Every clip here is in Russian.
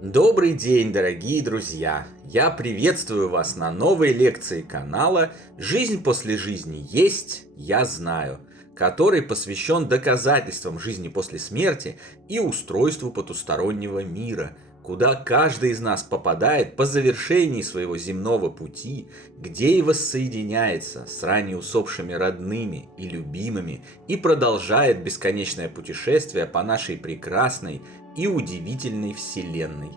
Добрый день, дорогие друзья! Я приветствую вас на новой лекции канала «Жизнь после жизни есть, я знаю», который посвящен доказательствам жизни после смерти и устройству потустороннего мира, куда каждый из нас попадает по завершении своего земного пути, где и воссоединяется с ранее усопшими родными и любимыми и продолжает бесконечное путешествие по нашей прекрасной и удивительной вселенной.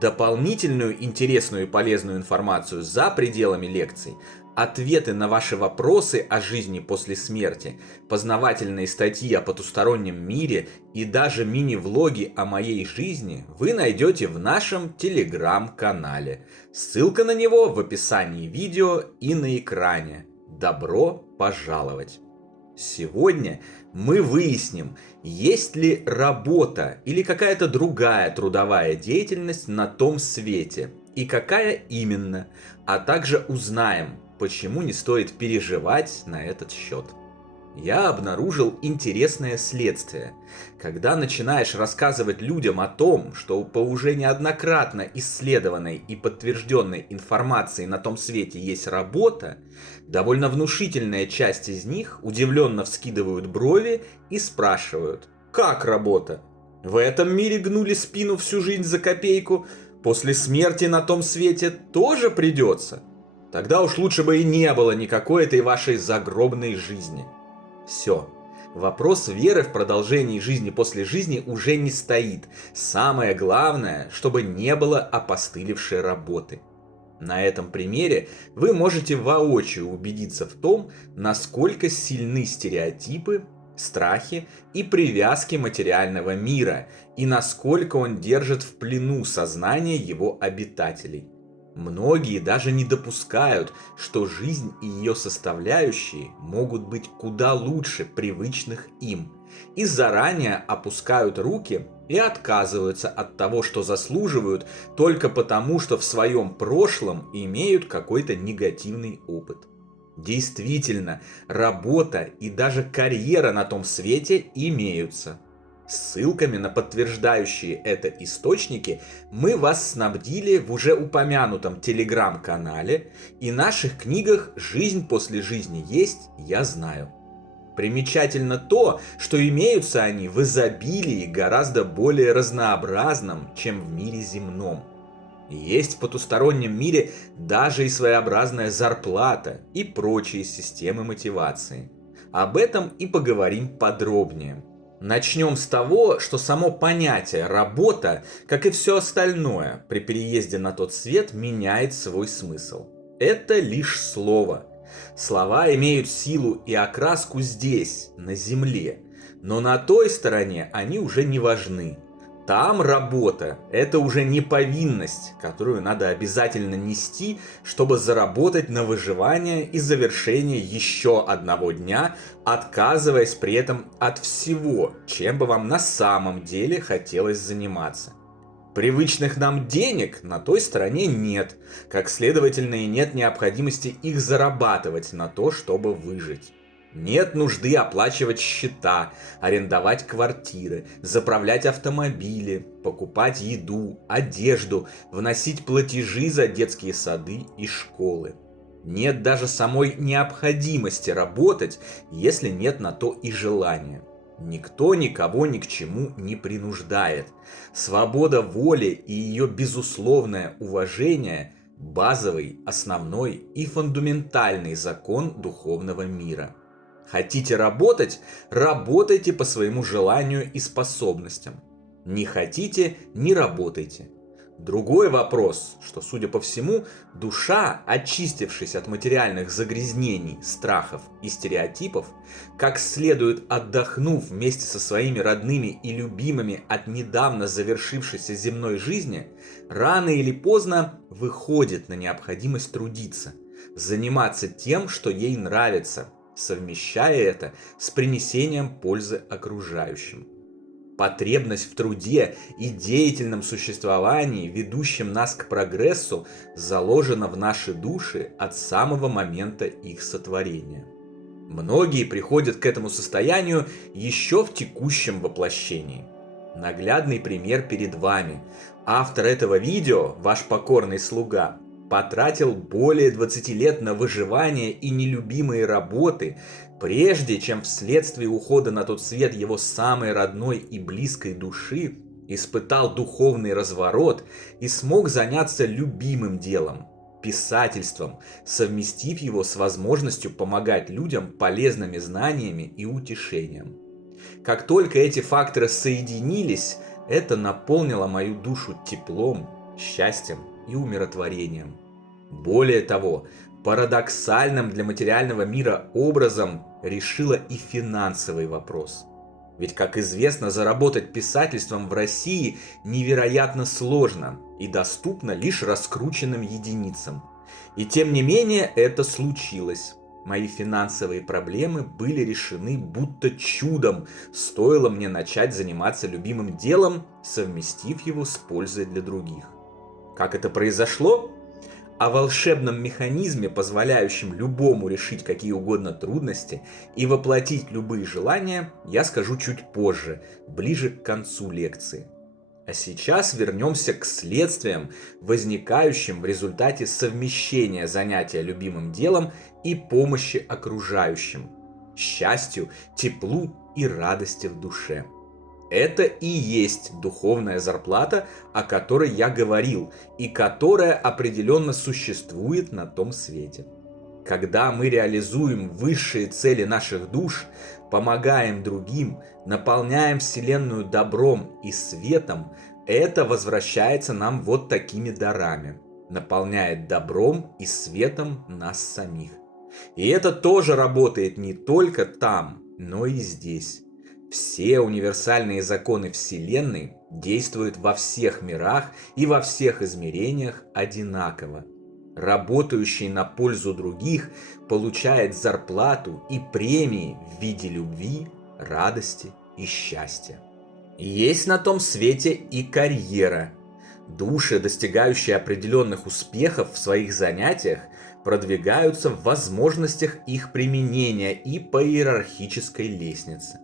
Дополнительную интересную и полезную информацию за пределами лекций, ответы на ваши вопросы о жизни после смерти, познавательные статьи о потустороннем мире и даже мини-влоги о моей жизни вы найдете в нашем телеграм-канале. Ссылка на него в описании видео и на экране. Добро пожаловать! Сегодня мы выясним, есть ли работа или какая-то другая трудовая деятельность на том свете и какая именно, а также узнаем, почему не стоит переживать на этот счет. Я обнаружил интересное следствие. Когда начинаешь рассказывать людям о том, что по уже неоднократно исследованной и подтвержденной информации на том свете есть работа, довольно внушительная часть из них удивленно вскидывают брови и спрашивают: «Как работа? В этом мире гнули спину всю жизнь за копейку, после смерти на том свете тоже придется? Тогда уж лучше бы и не было никакой этой вашей загробной жизни». Все. Вопрос веры в продолжение жизни после жизни уже не стоит. Самое главное, чтобы не было опостылевшей работы. На этом примере вы можете воочию убедиться в том, насколько сильны стереотипы, страхи и привязки материального мира, и насколько он держит в плену сознание его обитателей. Многие даже не допускают, что жизнь и ее составляющие могут быть куда лучше привычных им, и заранее опускают руки и отказываются от того, что заслуживают, только потому, что в своем прошлом имеют какой-то негативный опыт. Действительно, работа и даже карьера на том свете имеются. Ссылками на подтверждающие это источники мы вас снабдили в уже упомянутом телеграм-канале и наших книгах «Жизнь после жизни есть, я знаю». Примечательно то, что имеются они в изобилии гораздо более разнообразном, чем в мире земном. Есть в потустороннем мире даже и своеобразная зарплата и прочие системы мотивации. Об этом и поговорим подробнее. Начнем с того, что само понятие «работа», как и все остальное, при переезде на тот свет меняет свой смысл. Это лишь слово. Слова имеют силу и окраску здесь, на земле, но на той стороне они уже не важны. Там работа – это уже не повинность, которую надо обязательно нести, чтобы заработать на выживание и завершение еще одного дня, отказываясь при этом от всего, чем бы вам на самом деле хотелось заниматься. Привычных нам денег на той стороне нет, как следовательно и нет необходимости их зарабатывать на то, чтобы выжить. Нет нужды оплачивать счета, арендовать квартиры, заправлять автомобили, покупать еду, одежду, вносить платежи за детские сады и школы. Нет даже самой необходимости работать, если нет на то и желания. Никто никого ни к чему не принуждает. Свобода воли и ее безусловное уважение – базовый, основной и фундаментальный закон духовного мира. Хотите работать – работайте по своему желанию и способностям. Не хотите – не работайте. Другой вопрос, что, судя по всему, душа, очистившись от материальных загрязнений, страхов и стереотипов, как следует отдохнув вместе со своими родными и любимыми от недавно завершившейся земной жизни, рано или поздно выходит на необходимость трудиться, заниматься тем, что ей нравится, совмещая это с принесением пользы окружающим. Потребность в труде и деятельном существовании, ведущем нас к прогрессу, заложена в наши души от самого момента их сотворения. Многие приходят к этому состоянию еще в текущем воплощении. Наглядный пример перед вами. Автор этого видео, ваш покорный слуга, потратил более 20 лет на выживание и нелюбимые работы, прежде чем вследствие ухода на тот свет его самой родной и близкой души испытал духовный разворот и смог заняться любимым делом – писательством, совместив его с возможностью помогать людям полезными знаниями и утешением. Как только эти факторы соединились, это наполнило мою душу теплом, счастьем и умиротворением. Более того, парадоксальным для материального мира образом решило и финансовый вопрос. Ведь, как известно, заработать писательством в России невероятно сложно и доступно лишь раскрученным единицам. И тем не менее это случилось. Мои финансовые проблемы были решены будто чудом, стоило мне начать заниматься любимым делом, совместив его с пользой для других. Как это произошло? О волшебном механизме, позволяющем любому решить какие угодно трудности и воплотить любые желания, я скажу чуть позже, ближе к концу лекции. А сейчас вернемся к следствиям, возникающим в результате совмещения занятия любимым делом и помощи окружающим, счастью, теплу и радости в душе. Это и есть духовная зарплата, о которой я говорил, и которая определенно существует на том свете. Когда мы реализуем высшие цели наших душ, помогаем другим, наполняем Вселенную добром и светом, это возвращается нам вот такими дарами, наполняет добром и светом нас самих. И это тоже работает не только там, но и здесь. Все универсальные законы Вселенной действуют во всех мирах и во всех измерениях одинаково. Работающий на пользу других получает зарплату и премии в виде любви, радости и счастья. Есть на том свете и карьера. Души, достигающие определенных успехов в своих занятиях, продвигаются в возможностях их применения и по иерархической лестнице.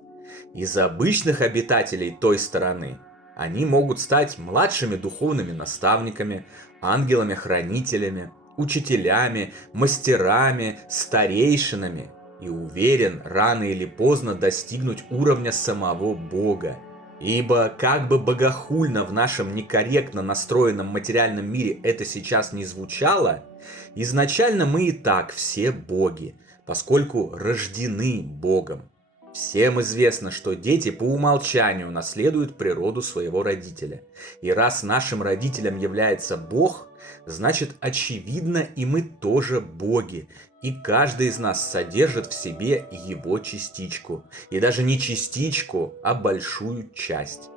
Из обычных обитателей той стороны они могут стать младшими духовными наставниками, ангелами-хранителями, учителями, мастерами, старейшинами и, уверен, рано или поздно достигнуть уровня самого Бога. Ибо как бы богохульно в нашем некорректно настроенном материальном мире это сейчас не звучало, изначально мы и так все боги, поскольку рождены Богом. Всем известно, что дети по умолчанию наследуют природу своего родителя. И раз нашим родителем является Бог, значит очевидно и мы тоже боги. И каждый из нас содержит в себе его частичку. И даже не частичку, а большую часть.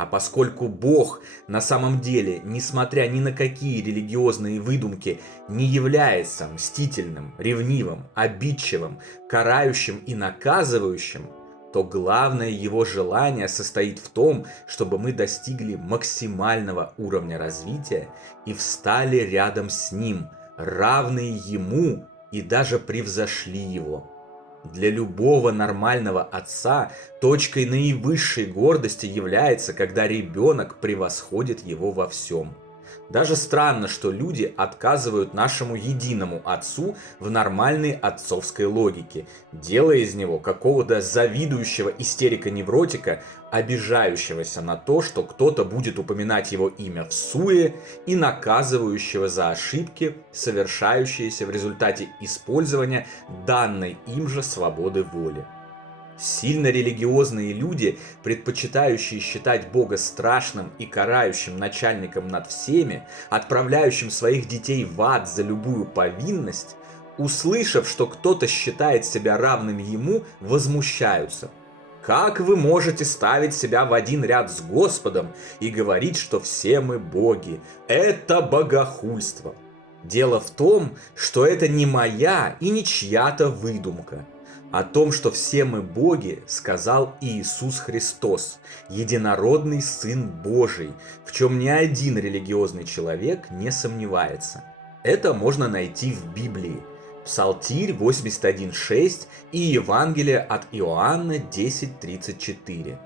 А поскольку Бог на самом деле, несмотря ни на какие религиозные выдумки, не является мстительным, ревнивым, обидчивым, карающим и наказывающим, то главное его желание состоит в том, чтобы мы достигли максимального уровня развития и встали рядом с ним, равные ему и даже превзошли его. Для любого нормального отца точкой наивысшей гордости является, когда ребенок превосходит его во всем. Даже странно, что люди отказывают нашему единому отцу в нормальной отцовской логике, делая из него какого-то завидующего истерика-невротика, обижающегося на то, что кто-то будет упоминать его имя всуе и наказывающего за ошибки, совершающиеся в результате использования данной им же свободы воли. Сильно религиозные люди, предпочитающие считать Бога страшным и карающим начальником над всеми, отправляющим своих детей в ад за любую повинность, услышав, что кто-то считает себя равным ему, возмущаются. Как вы можете ставить себя в один ряд с Господом и говорить, что все мы боги? Это богохульство. Дело в том, что это не моя и не чья-то выдумка. О том, что все мы боги, сказал Иисус Христос, единородный Сын Божий, в чем ни один религиозный человек не сомневается. Это можно найти в Библии. Псалтирь 81.6 и Евангелие от Иоанна 10.34.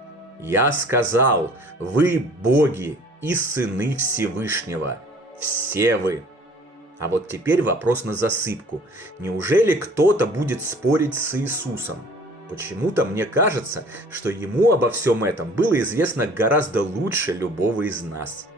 Я сказал, вы боги и сыны Всевышнего. Все вы. А вот теперь вопрос на засыпку. Неужели кто-то будет спорить с Иисусом? Почему-то мне кажется, что ему обо всем этом было известно гораздо лучше любого из нас.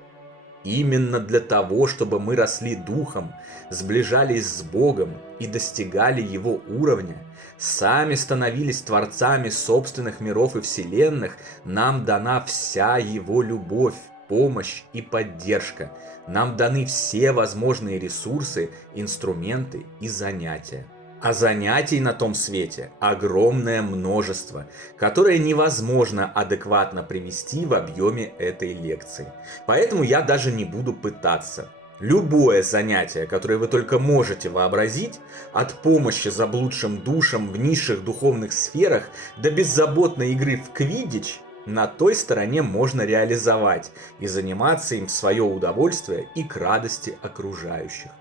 Именно для того, чтобы мы росли духом, сближались с Богом и достигали Его уровня, сами становились творцами собственных миров и вселенных, нам дана вся Его любовь, помощь и поддержка. Нам даны все возможные ресурсы, инструменты и занятия. А занятий на том свете огромное множество, которое невозможно адекватно привести в объеме этой лекции. Поэтому я даже не буду пытаться. Любое занятие, которое вы только можете вообразить, от помощи заблудшим душам в низших духовных сферах до беззаботной игры в квиддич, на той стороне можно реализовать и заниматься им в свое удовольствие и к радости окружающих.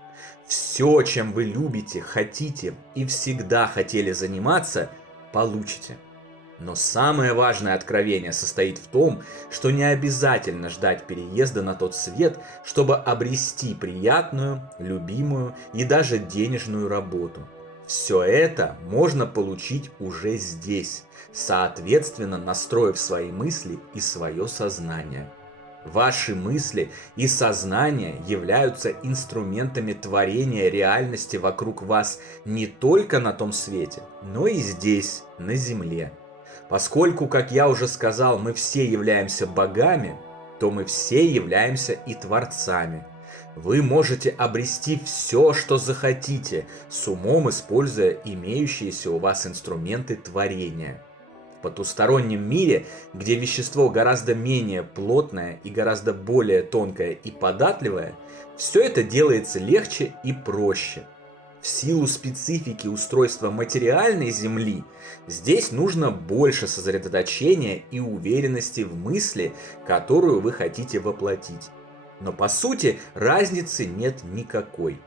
Все, чем вы любите, хотите и всегда хотели заниматься, получите. Но самое важное откровение состоит в том, что не обязательно ждать переезда на тот свет, чтобы обрести приятную, любимую и даже денежную работу. Все это можно получить уже здесь, соответственно настроив свои мысли и свое сознание. Ваши мысли и сознание являются инструментами творения реальности вокруг вас не только на том свете, но и здесь, на земле. Поскольку, как я уже сказал, мы все являемся богами, то мы все являемся и творцами. Вы можете обрести все, что захотите, с умом используя имеющиеся у вас инструменты творения. В потустороннем мире, где вещество гораздо менее плотное и гораздо более тонкое и податливое, все это делается легче и проще. В силу специфики устройства материальной Земли, здесь нужно больше сосредоточения и уверенности в мысли, которую вы хотите воплотить. Но по сути разницы нет никакой.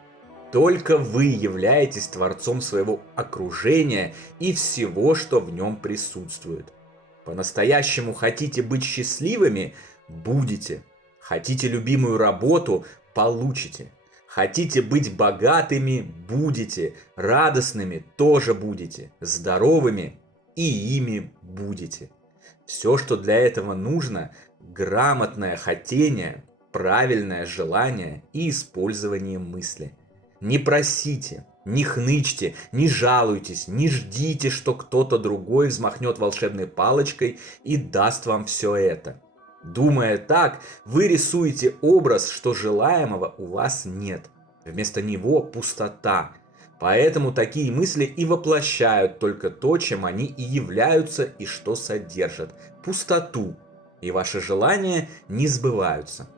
Только вы являетесь творцом своего окружения и всего, что в нем присутствует. По-настоящему хотите быть счастливыми – будете. Хотите любимую работу – получите. Хотите быть богатыми – будете. Радостными – тоже будете. Здоровыми – и ими будете. Все, что для этого нужно – грамотное хотение, правильное желание и использование мысли. Не просите, не хнычьте, не жалуйтесь, не ждите, что кто-то другой взмахнет волшебной палочкой и даст вам все это. Думая так, вы рисуете образ, что желаемого у вас нет. Вместо него пустота. Поэтому такие мысли и воплощают только то, чем они и являются и что содержат – пустоту. И ваши желания не сбываются.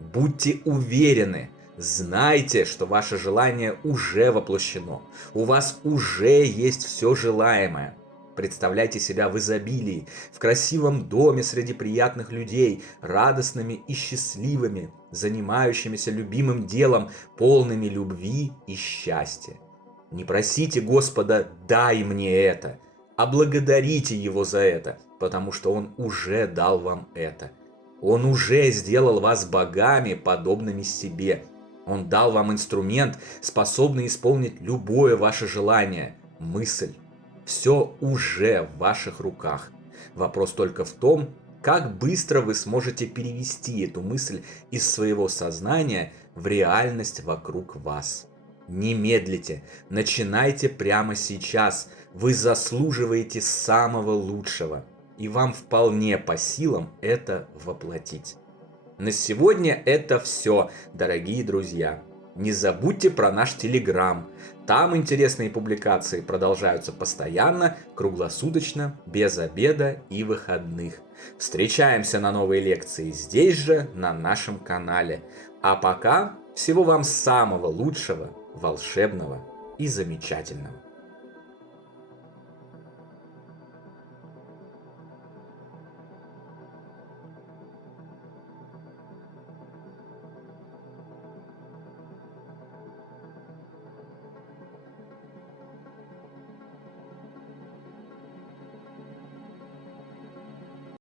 Будьте уверены. Знайте, что ваше желание уже воплощено. У вас уже есть все желаемое. Представляйте себя в изобилии, в красивом доме среди приятных людей, радостными и счастливыми, занимающимися любимым делом, полными любви и счастья. Не просите Господа «дай мне это», а благодарите Его за это, потому что Он уже дал вам это. Он уже сделал вас богами, подобными себе. Он дал вам инструмент, способный исполнить любое ваше желание, мысль. Все уже в ваших руках. Вопрос только в том, как быстро вы сможете перевести эту мысль из своего сознания в реальность вокруг вас. Не медлите, начинайте прямо сейчас. Вы заслуживаете самого лучшего, и вам вполне по силам это воплотить. На сегодня это все, дорогие друзья. Не забудьте про наш Телеграм. Там интересные публикации продолжаются постоянно, круглосуточно, без обеда и выходных. Встречаемся на новой лекции здесь же, на нашем канале. А пока всего вам самого лучшего, волшебного и замечательного.